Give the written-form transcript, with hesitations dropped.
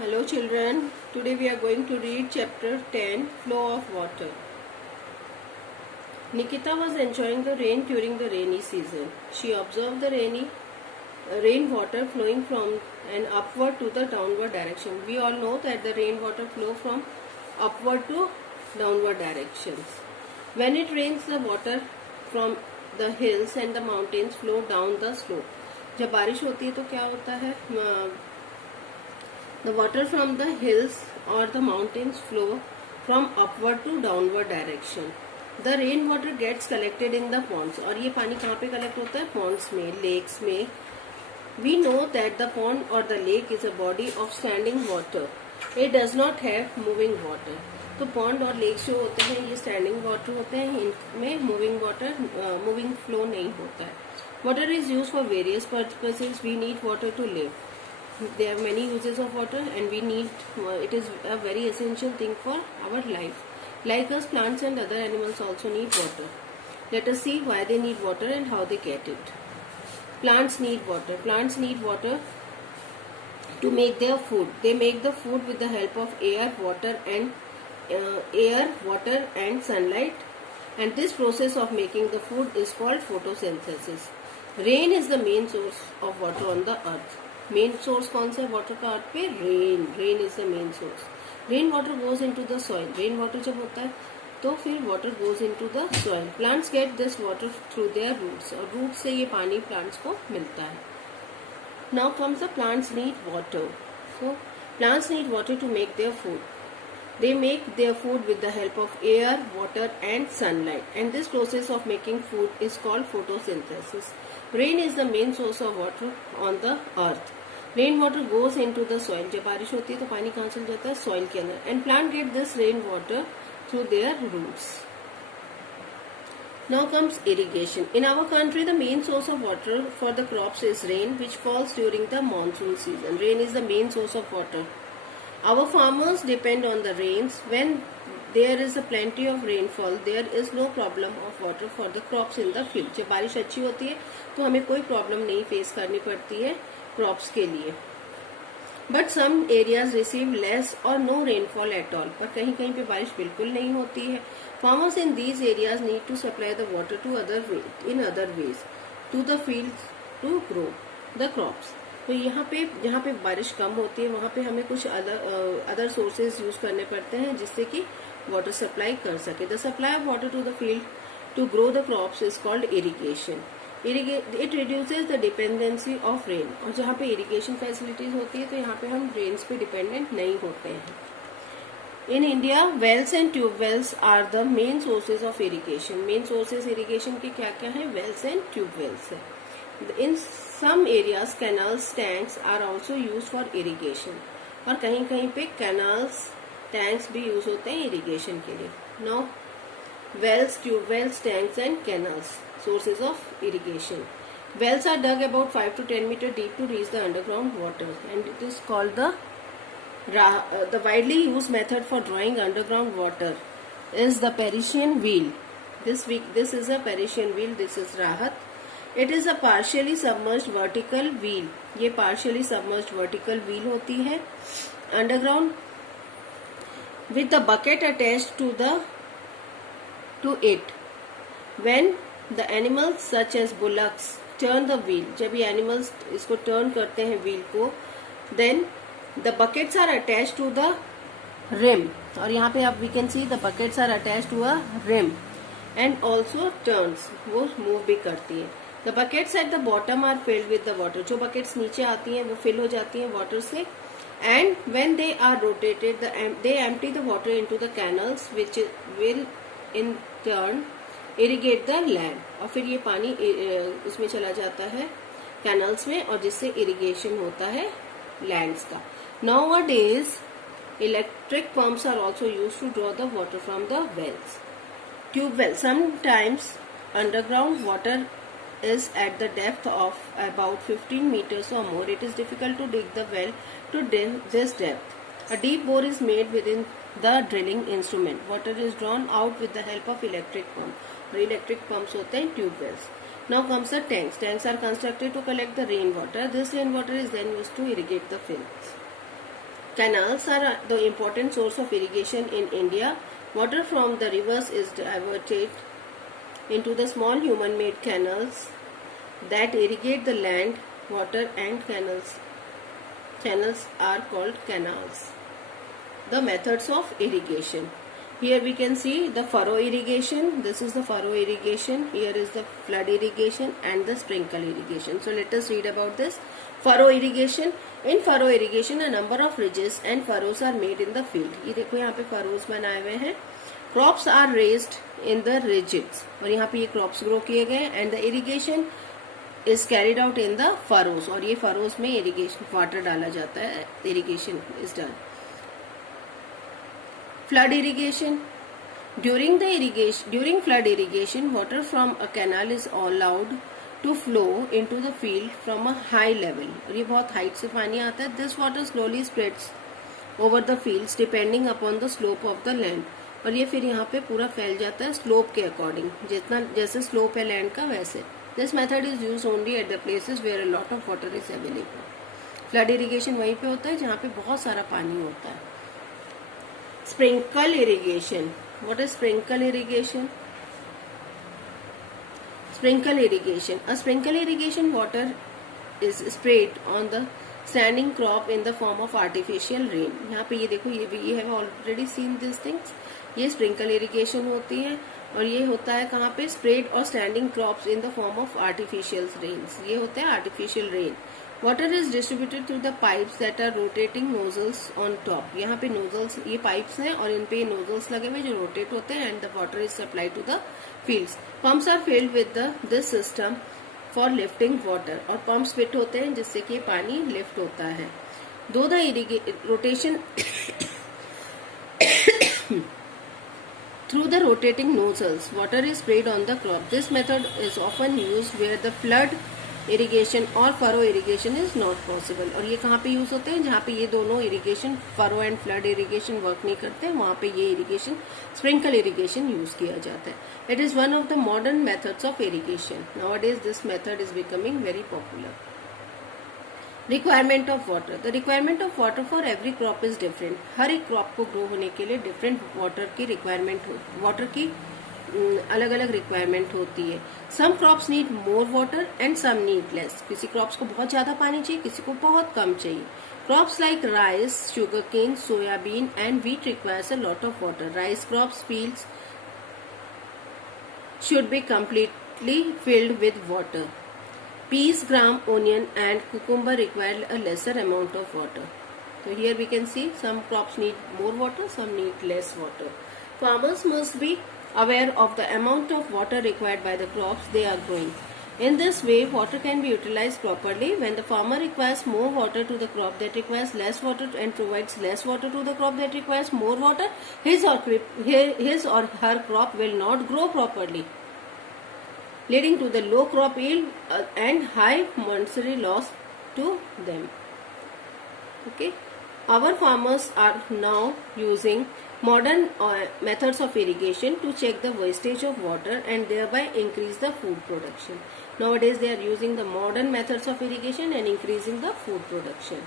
Hello children, today we are going to read chapter 10, Flow of Water. Nikita was enjoying the rain during the rainy season. She observed the rainwater flowing from an upward to the downward direction. We all know that the rainwater flow from upward to downward directions. When it rains, the water from the hills and the mountains flow down the slope. जब बारिश होती है तो क्या होता है? The water from the hills or the mountains flow from upward to downward direction. The rainwater gets collected in the ponds. और ये पानी कहाँ पे collect होता है? Ponds में, lakes में. We know that the pond or the lake is a body of standing water. It does not have moving water. तो pond और lakes जो होते हैं ये standing water होते हैं, इनमें moving flow नहीं होता है. Water is used for various purposes. We need water to live. There are many uses of water and we need it is a very essential thing for our life. Like us, plants and other animals also need water. Let us see why they need water and how they get it. Plants need water. Plants need water to make their food. They make the food with the help of air, water and sunlight. And this process of making the food is called photosynthesis. Rain is the main source of water on the earth. Main source कौन सा है water का earth पे? Rain is the main source. Rain water goes into the soil. Rain water जब होता है तो फिर water goes into the soil. Plants get this water through their roots और रूट से ये पानी प्लांट्स को मिलता है. Now comes the plants need water. So plants need water to make their food. They make their food with the help of air, water and sunlight. And this process of making food is called photosynthesis. Rain is the main source of water on the earth. Rain water goes into the soil. जब बारिश होती है तो पानी कहाँ चल जाता है? Soil के अंदर. And plant get this rain water through their roots. Now comes irrigation. In our country, the main source of water for the crops is rain, which falls during the monsoon season. Rain is the main source of water. Our farmers depend on the rains. When there is a plenty of rainfall, there is no problem of water for the crops in the field. जब बारिश अच्छी होती है तो हमें कोई problem नहीं face करनी पड़ती है क्रॉप्स के लिए. But some areas receive less or no rainfall at all. पर कहीं कहीं पे बारिश बिल्कुल नहीं होती है. Farmers in these areas need to supply the water to in other ways to the fields to grow the crops. तो यहाँ पे जहाँ पे बारिश कम होती है वहाँ पे हमें कुछ अदर सोर्सेज यूज करने पड़ते हैं जिससे कि वाटर सप्लाई कर सके. The supply of water to the field to grow the crops is called irrigation. It reduces the dependency of rain. और जहाँ पे इरिगेशन फैसिलिटीज होती है तो यहाँ पे हम रेन्स पे डिपेंडेंट नहीं होते हैं. In India wells and tubewells are the main sources of irrigation. Main sources irrigation के क्या क्या है? वेल्स एंड ट्यूबवेल्स है. In some areas, canals, tanks are also used for irrigation. और कहीं कहीं पे canals, tanks भी यूज होते हैं irrigation के लिए. Now, wells, tube wells, tanks and canals, sources of irrigation. Wells are dug about 5 to 10 meter deep to reach the underground water, and it is called the widely used method for drawing underground water is the Parisian wheel. This is a Parisian wheel. This is Rahat. It is a partially submerged vertical wheel. ये partially submerged vertical wheel होती है underground with the bucket attached to it. When the animals such as bullocks turn the wheel, जब ये animals इसको turn करते हैं wheel को, then the buckets are attached to the rim. और यहाँ पे आप we can see the buckets are attached to a rim and also turns. वो move भी करती है. The buckets at the bottom are filled with the water. जो buckets नीचे आती हैं वो fill हो जाती हैं water से. And when they are rotated, they empty the water into the canals, which will in turn irrigate the land. और फिर ये पानी उसमें चला जाता है canals में और जिससे irrigation होता है lands का. Nowadays, electric pumps are also used to draw the water from the wells. Tube wells. Sometimes underground water is at the depth of about 15 meters or more. It is difficult to dig the well to this depth. A deep bore is made within the drilling instrument. Water is drawn out with the help of electric pump. और electric pumps होते हैं tube wells. Now comes the tanks. Tanks are constructed to collect the rainwater. This rainwater is then used to irrigate the fields. Canals are the important source of irrigation in India. Water from the rivers is diverted into the small human-made canals that irrigate the land. Water and canals are called canals. The methods of irrigation. Here we can see the furrow irrigation. This is the furrow irrigation. Here is the flood irrigation and the sprinkle irrigation. So let us read about this. Furrow irrigation. In furrow irrigation, a number of ridges and furrows are made in the field. ये देखो यहाँ पे furrows बनाए हुए हैं. Crops are raised in the ridges. और यहाँ पे ये crops grow किए गए and the irrigation is carried out in the furrows. और ये furrows में irrigation water डाला जाता है. Irrigation is done. Flood irrigation. During flood irrigation, water from a canal is allowed to flow into the field from a high level. और ये बहुत height से पानी आता है. This water slowly spreads over the fields depending upon the slope of the land. और ये फिर यहाँ पे पूरा फैल जाता है स्लोप के अकॉर्डिंग. जितना जैसे स्लोप है लैंड का वैसे. This method is used only at the places where a lot of water is available. Flood irrigation वहीं पे होता है जहाँ पे बहुत सारा पानी होता है. Sprinkle irrigation. What is sprinkle irrigation? Sprinkle irrigation. A sprinkle irrigation water is sprayed on the standing crop in the form of artificial rain. यहाँ पे ये देखो ये have already seen these things. ये sprinkle irrigation होती है और ये होता है कहाँ पे sprayed और standing crops in the form of artificial rains. ये होता है artificial rain. Water is distributed through the pipes that are rotating nozzles on top. यहाँ पे nozzles ये pipes हैं और इन पे nozzles लगे हुए जो rotate होते हैं and the water is supplied to the fields. Pumps are filled with this system for lifting water और pumps fit होते हैं जिससे कि पानी lift होता है. Though the rotation through the rotating nozzles, water is sprayed on the crop. This method is often used where the flood irrigation और furrow irrigation is not possible. और ये कहाँ पे यूज होते हैं जहाँ पे ये दोनों irrigation furrow and flood irrigation work नहीं करते वहाँ पे ये irrigation sprinkle irrigation यूज किया जाता है. It is one of the modern methods of irrigation. Nowadays this method is becoming very popular. Requirement of water. The requirement of water for every crop is different. हर एक crop को grow होने के लिए different water की requirement water की अलग अलग requirement होती है. Some crops need more water and some need less. किसी क्रॉप्स को बहुत ज्यादा पानी चाहिए किसी को बहुत कम चाहिए. Crops like rice, sugar cane, soybean and wheat requires a lot of water. Rice crops fields should be completely filled with water. Peas, gram, onion and cucumber require a lesser amount of water. So here we can see some crops need more water, some need less water. Farmers must be aware of the amount of water required by the crops they are growing. In this way, water can be utilized properly. When the farmer requires more water to the crop that requires less water and provides less water to the crop that requires more water, his or her crop will not grow properly, leading to the low crop yield and high monetary loss to them. Okay. Our farmers are now using modern methods of irrigation to check the wastage of water and thereby increase the food production. Nowadays they are using the modern methods of irrigation and increasing the food production.